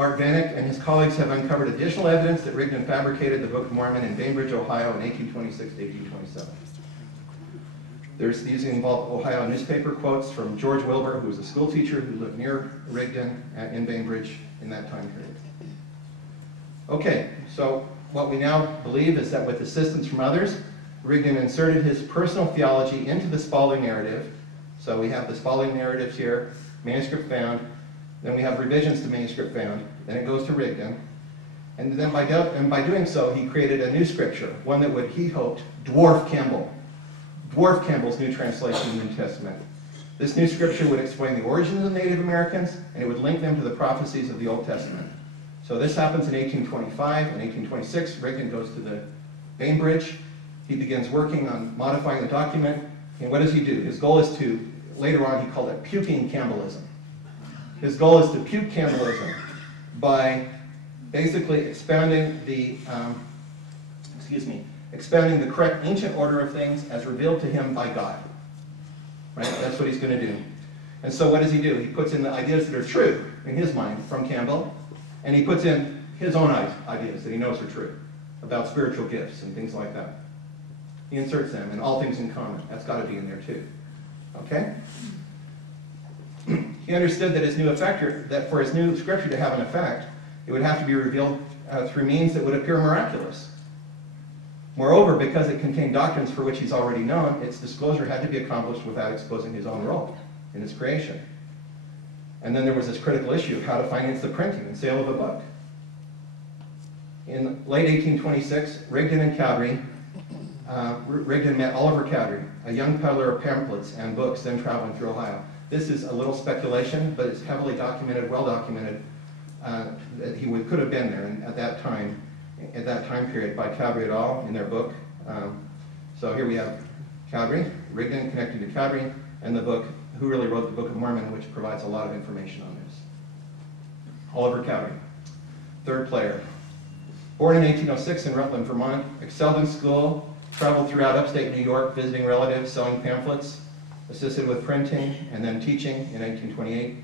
Art Vanek and his colleagues have uncovered additional evidence that Rigdon fabricated the Book of Mormon in Bainbridge, Ohio in 1826 to 1827. These involve Ohio newspaper quotes from George Wilbur, who was a school teacher who lived near Rigdon in Bainbridge in that time period. Okay, so what we now believe is that with assistance from others, Rigdon inserted his personal theology into the Spalding narrative. So we have the Spalding narratives here, manuscript found, then we have revisions to manuscript found, then it goes to Rigdon, and then by doing so, he created a new scripture, one that would, he hoped, dwarf Campbell's new translation of the New Testament. This new scripture would explain the origins of Native Americans, and it would link them to the prophecies of the Old Testament. So this happens in 1825. In 1826, Rigdon goes to the Bainbridge. He begins working on modifying the document. And what does he do? His goal is to, later on he called it puking Campbellism. His goal is to puke Campbellism by basically expounding the correct ancient order of things as revealed to him by God. Right? That's what he's going to do. And so what does he do? He puts in the ideas that are true in his mind from Campbell, and he puts in his own ideas that he knows are true about spiritual gifts and things like that. He inserts them, and all things in common. That's got to be in there too. Okay? He understood that his new effector, that for his new scripture to have an effect, it would have to be revealed through means that would appear miraculous. Moreover, because it contained doctrines for which he's already known, its disclosure had to be accomplished without exposing his own role in its creation. And then there was this critical issue of how to finance the printing and sale of a book. In late 1826, Rigdon and Cowdery, Rigdon met Oliver Cowdery, a young peddler of pamphlets and books then traveling through Ohio. This is a little speculation, but it's heavily documented, well documented, that he could have been there at that time period by Cowdery et al. In their book. So here we have Cowdery, Rigdon connected to Cowdery, and the book, who really wrote the Book of Mormon, which provides a lot of information on this. Oliver Cowdery, third player. Born in 1806 in Rutland, Vermont, excelled in school, traveled throughout upstate New York, visiting relatives, selling pamphlets, assisted with printing, and then teaching in 1828.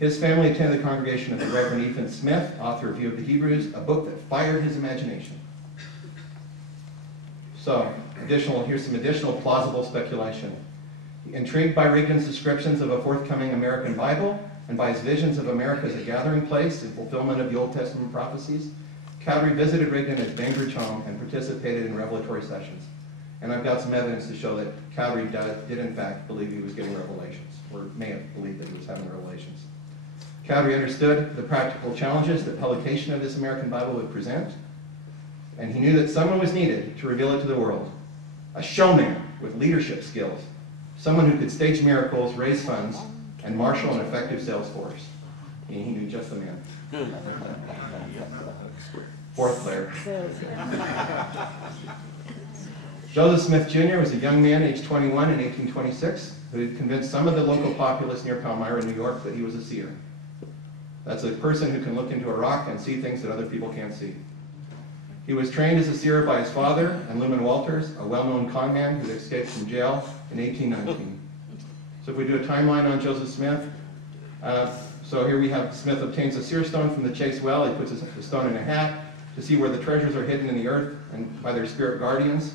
His family attended the congregation of the Reverend Ethan Smith, author of View of the Hebrews, a book that fired his imagination. So, here's some additional plausible speculation. Intrigued by Rigdon's descriptions of a forthcoming American Bible and by his visions of America as a gathering place in fulfillment of the Old Testament prophecies, Cowdery visited Rigdon at his Bainbridge home and participated in revelatory sessions. And I've got some evidence to show that Cowdery did in fact believe he was getting revelations, or may have believed that he was having revelations. Cowdery understood the practical challenges that publication of this American Bible would present, and he knew that someone was needed to reveal it to the world. A showman with leadership skills, someone who could stage miracles, raise funds, and marshal an effective sales force. He knew just the man. Fourth player. Joseph Smith Jr. was a young man, aged 21 in 1826, who had convinced some of the local populace near Palmyra, New York, that he was a seer. That's a person who can look into a rock and see things that other people can't see. He was trained as a seer by his father and Luman Walters, a well-known con man who escaped from jail in 1819. So if we do a timeline on Joseph Smith, so here we have Smith obtains a seer stone from the Chase well. He puts the stone in a hat to see where the treasures are hidden in the earth and by their spirit guardians.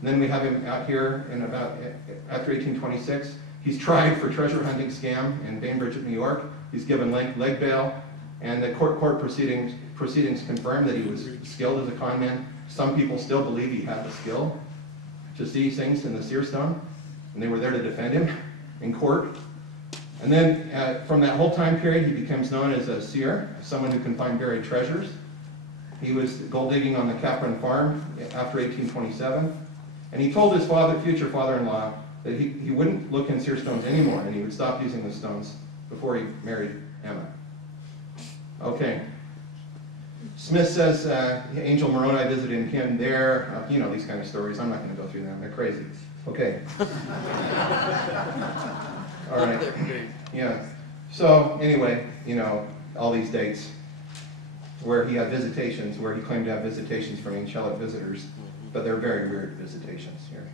And then we have him out here in after 1826. He's tried for treasure hunting scam in Bainbridge, New York. He's given leg bail, and the court proceedings confirmed that he was skilled as a con man. Some people still believe he had the skill to see things in the seer stone, and they were there to defend him in court. And then from that whole time period, he becomes known as a seer, someone who can find buried treasures. He was gold digging on the Capron farm after 1827, and he told his future father-in-law that he wouldn't look in seer stones anymore, and he would stop using the stones before he married Emma. Okay. Smith says Angel Moroni visited him there. You know these kind of stories. I'm not going to go through them. They're crazy. Okay. All right. Yeah. So anyway, you know, all these dates where he had visitations, where he claimed to have visitations from angelic visitors, but they're very weird visitations here,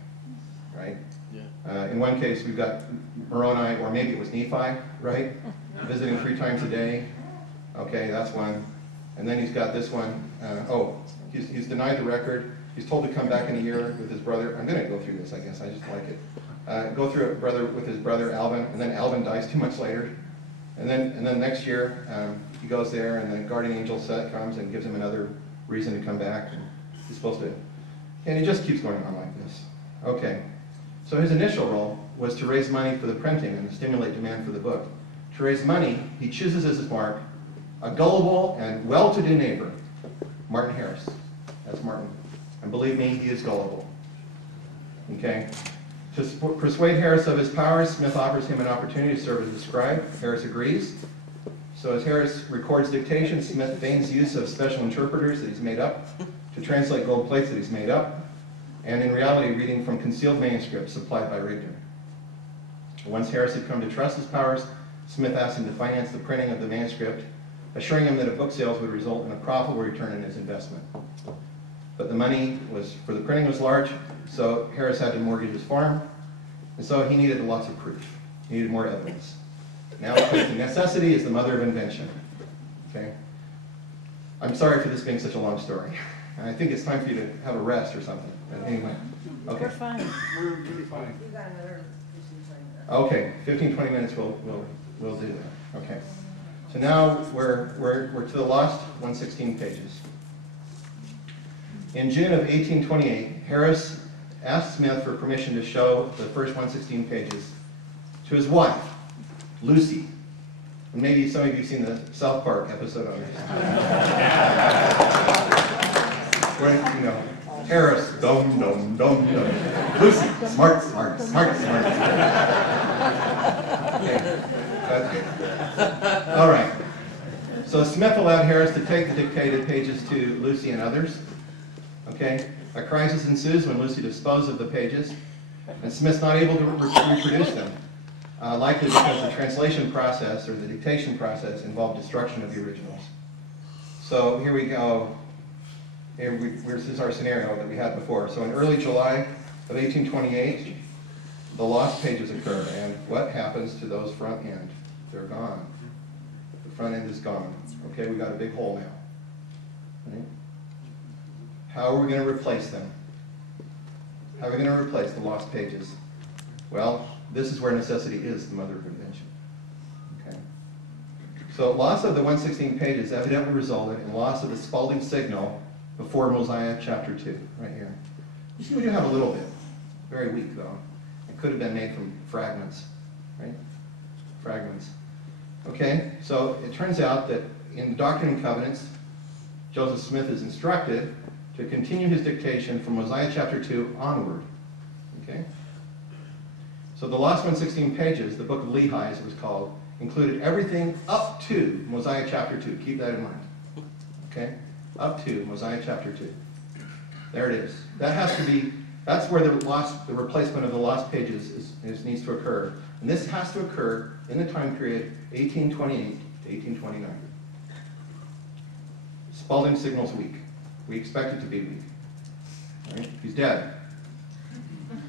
right? Yeah. In one case, we've got Moroni, or maybe it was Nephi, right? Visiting 3 times a day. Okay, that's one. And then he's got this one. He's denied the record. He's told to come back in a year with his brother. I'm going to go through this, I guess. I just like it. Go through it with his brother Alvin, and then Alvin dies 2 months later. And then next year, he goes there, and the guardian angel comes and gives him another reason to come back. And he's supposed to, and he just keeps going on like this. Okay, so his initial role was to raise money for the printing and stimulate demand for the book. To raise money, he chooses as his mark a gullible and well-to-do neighbor, Martin Harris. That's Martin. And believe me, he is gullible. Okay? To persuade Harris of his powers, Smith offers him an opportunity to serve as a scribe. Harris agrees. So as Harris records dictation, Smith feigns use of special interpreters that he's made up to translate gold plates that he's made up, and in reality reading from concealed manuscripts supplied by Rigdon. Once Harris had come to trust his powers, Smith asked him to finance the printing of the manuscript, assuring him that book sales would result in a profitable return in his investment. But the money for the printing was large, so Harris had to mortgage his farm, and so he needed lots of proof. He needed more evidence. Now, necessity is the mother of invention. Okay? I'm sorry for this being such a long story. And I think it's time for you to have a rest or something. But anyway. Okay. We're fine. We're really fine. You got another 15, 20 minutes. Okay, 15, 20 minutes we'll do that. Okay. So now we're to the lost 116 pages. In June of 1828, Harris asked Smith for permission to show the first 116 pages to his wife, Lucy. And maybe some of you have seen the South Park episode on this. Where, Harris, dum, dum, dum, dum. Lucy, smart, smart, smart, smart. Okay. All right. So Smith allowed Harris to take the dictated pages to Lucy and others. Okay. A crisis ensues when Lucy disposed of the pages, and Smith's not able to reproduce them, likely because the translation process or the dictation process involved destruction of the originals. So here we go. This is our scenario that we had before. So in early July of 1828, the lost pages occur, and what happens to those front end? They're gone. The front end is gone. Okay, we got a big hole now. Right? How are we going to replace them? How are we going to replace the lost pages? Well, this is where necessity is the mother of invention. Okay. So loss of the 116 pages evidently resulted in loss of the Spalding signal before Mosiah chapter 2, right here. You see, we do have a little bit. Very weak, though. It could have been made from fragments, right? Fragments. Okay, so it turns out that in the Doctrine and Covenants, Joseph Smith is instructed to continue his dictation from Mosiah chapter 2 onward. Okay? So the last 116 pages, the Book of Lehi, as it was called, included everything up to Mosiah chapter 2. Keep that in mind. Okay? Up to Mosiah chapter 2. There it is. That has to be, that's where the replacement of the lost pages needs to occur. And this has to occur in the time period 1828 to 1829. Spalding signal's weak. We expect it to be weak. Right? He's dead.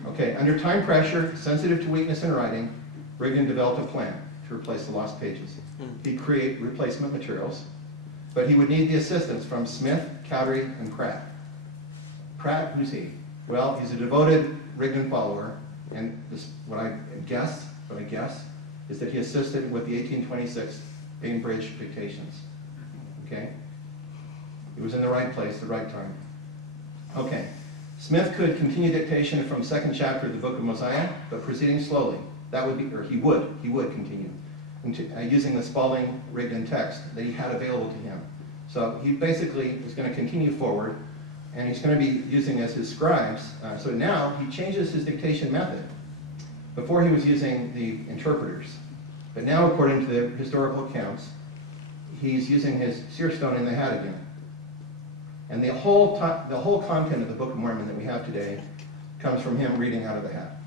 Okay, under time pressure, sensitive to weakness in writing, Rigdon developed a plan to replace the lost pages. He'd create replacement materials, but he would need the assistance from Smith, Cowdery, and Pratt. Pratt, who's he? Well, he's a devoted Rigdon follower, and what I guess is that he assisted with the 1826 Bainbridge dictations. Okay? He was in the right place, the right time. Okay. Smith could continue dictation from second chapter of the Book of Mosiah, but proceeding slowly. That would be, or he would continue, using the Spalding Rigdon text that he had available to him. So he basically is going to continue forward, and he's going to be using as his scribes. So now he changes his dictation method. Before he was using the interpreters, but now according to the historical accounts, he's using his seer stone in the hat again. And the whole content of the Book of Mormon that we have today comes from him reading out of the hat.